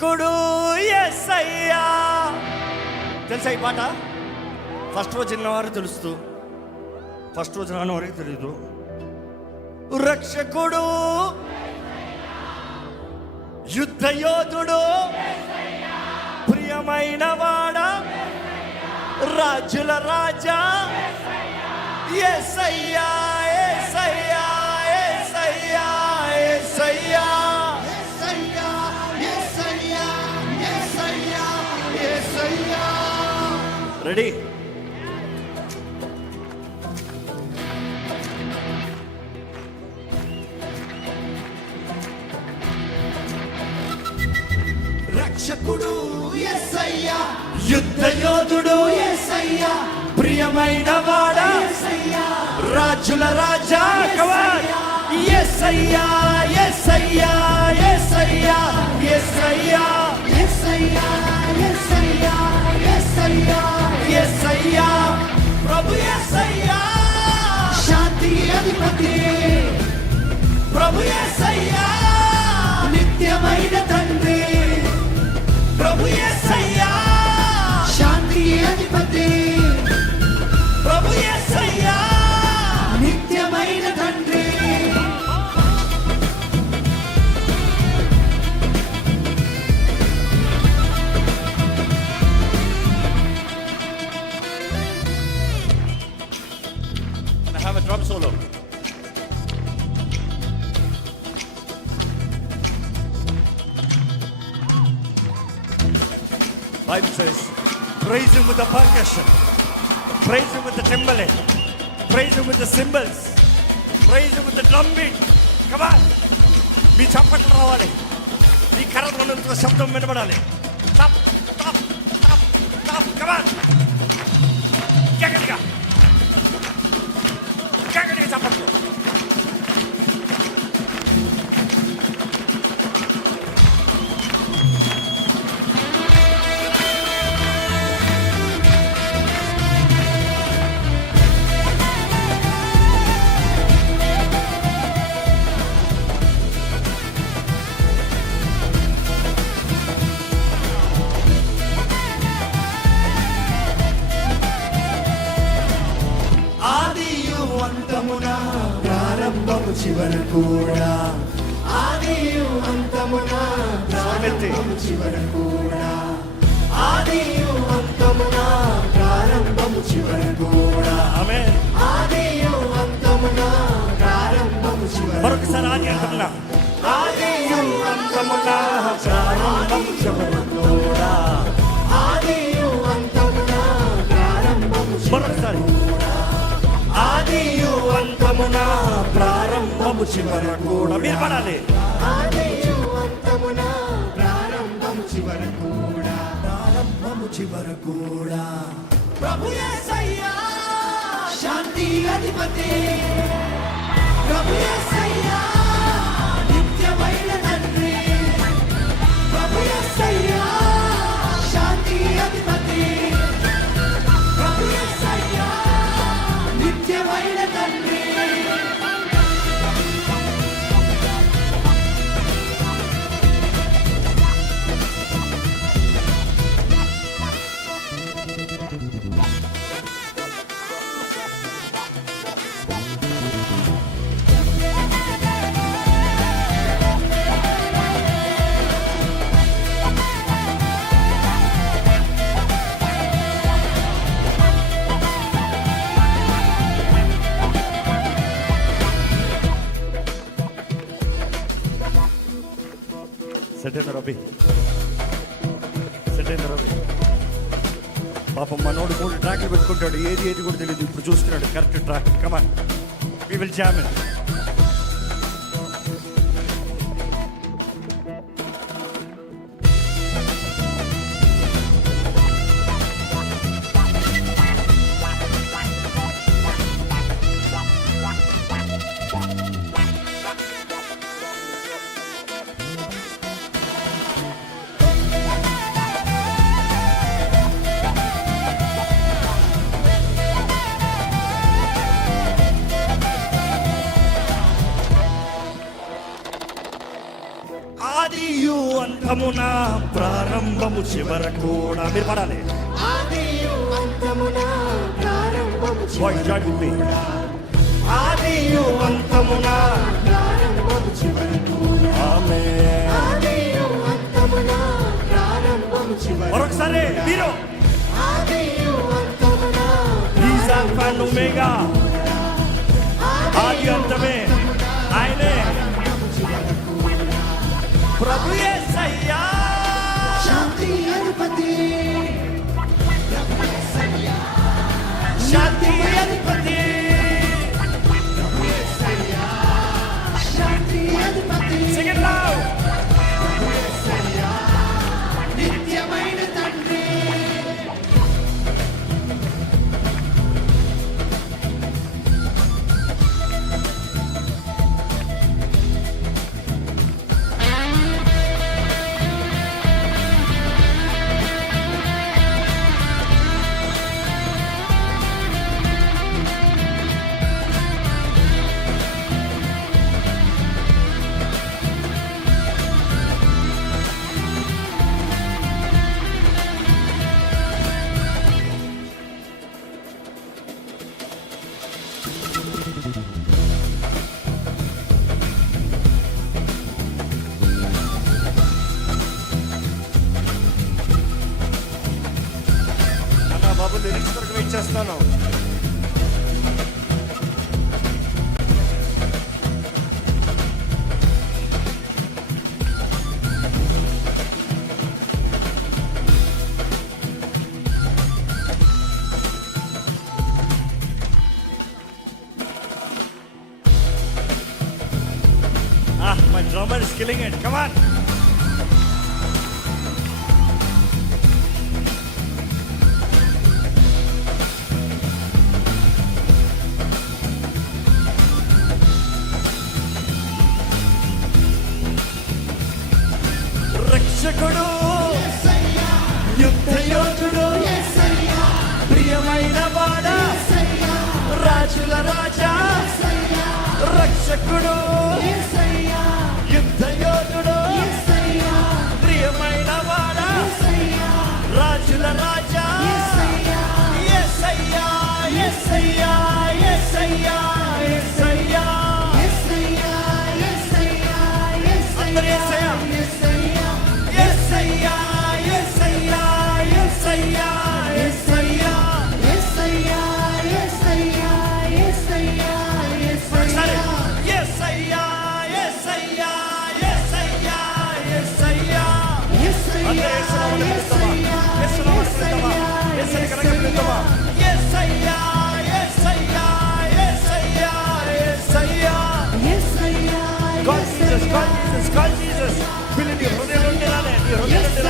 రక్షకుడు యేసయ్యా. తెలుసా ఈ పాట? ఫస్ట్ రోజు విన్నవారు తెలుస్తూ, ఫస్ట్ రోజు రాని వారికి తెలీదు. రక్షకుడు, యుద్ధ యోధుడు, ప్రియమైన వాడ, రాజుల రాజా యేసయ్యా, యేసయ్యా, యేసయ్యా, యేసయ్యా. రెడీ? రక్షకుడు యేసయ్యా, యుద్ధ యోధుడు యేసయ్యా, ప్రియమైన వాడ, యేసయ్యా, రాజుల రాజా. యేసయ్యా, యేసయ్యా, యేసయ్యా, యేసయ్యా, యేసయ్యా, యేసయ్యా, యేసయ్యా, యేసయ్యా. ప్రభు యేసయ్యా, శాంతి అధిపతి, ప్రభు యేసయ్యా, నిత్యమైన తండ్రి, ప్రభు యేసయ్యా, శాంతి అధిపతి, ప్రభు యేసయ్యా. నిత్యమైన తండ్రి. I have a drum solo. Bible says, praise him with the percussion, praise him with the timbaling, praise him with the cymbals, praise him with the drum beat. Come on, మీ చప్పట్లు రావాలి, మీ కర్రతో శబ్దం వినబడాలి. Stop, stop, stop, stop. Come on, గట్టిగా గట్టిగా చప్పట్లు. ఆదియు అంతమున ప్రారంభము చివర కూడా, ఆదియు అంతమున ప్రారంభము చివర కూడా, ఆదియు అంతమున ప్రారంభము చివర కూడా, ఆమేన్. ఆదియు అంతమున ప్రారంభము చివర. మరొకసారి ఆది అంటున్నా, ఆదియు అంతమున ప్రారంభము చివర కూడా. ఆదియు అంతమున ప్రారంభము చివర. మరొకసారి, ఆదియు అంతమున ప్రారంభము చివర కూడా. మీరు పడాలి. ఆదియు అంతమున ప్రారంభము చివర కూడా, ప్రారంభము చివర కూడా. ప్రభు యేసయ్యా, శాంతి అధిపతి, ప్రభు యేసయ్యా, నిత్యమైన తండ్రి, ప్రభు యేసయ్యా, శాంతి అధిపతి, ప్రభు యేసయ్యా, నిత్యమైన తండ్రి. సెట్ అయింది రవి, సెట్ అయింది రవి. పాపం మనోడు 3 ట్రాక్లు పెట్టుకుంటాడు, ఏది ఏది కూడా తెలియదు. ఇప్పుడు చూస్తున్నాడు correct track. Come on, we will jam it. అంతమున ప్రారంభము చివరకు కూడా మీరు పడాలి. ఆదియు అంతమున ప్రారంభము Voice join with me. చివరకు ఆదియు అంతమున ప్రారంభము చివరకు ఆమేన్. ఆదియు అంతమున ప్రారంభము చివరకు మరొకసారి మీరు ఆదియు అంతమున ఈజ్ ఆల్ఫా అండ్ ఒమేగా, ఆది అంతమే ఆయనే. ప్రభు యేసయ్యా శాంతి అధిపతి శాంతి అధిపతి, శాంతి అధిపతి Sing it loud. నిత్యమైన తండ్రి అన్న బాబు లిరిక్స్ వరకు వెయిట్ చేస్తాను. My drummer is killing it. Come on. రక్షకుడు, యుద్ధ యోధుడు, ప్రియమైన వాడ, రాజుల రాజా, రక్షకుడు, యుద్ధ యోధుడు, ప్రియమైన వాడ, రాజుల రాజా, యేసయ్యా యేసయ్యా యేసయ్యా యేసయ్యా. అందరూ యేసయ్యా యేసయ్యా యేసయ్యా యేసయ్యా యేసయ్యా. ఒకసారి యేసయ్యా యేసయ్యా యేసయ్యా యేసయ్యా. అందరూ యేసునామమున పిలుద్దామా? యేసునామమున పిలుద్దామా? యేసుని కరగ పిలుద్దామా? యేసయ్యా యేసయ్యా యేసయ్యా యేసయ్యా. God Jesus, God Jesus, God Jesus. పిల్లి నీ హృదయంలో నిరాలే, నీ హృదయంలో నిరాలే.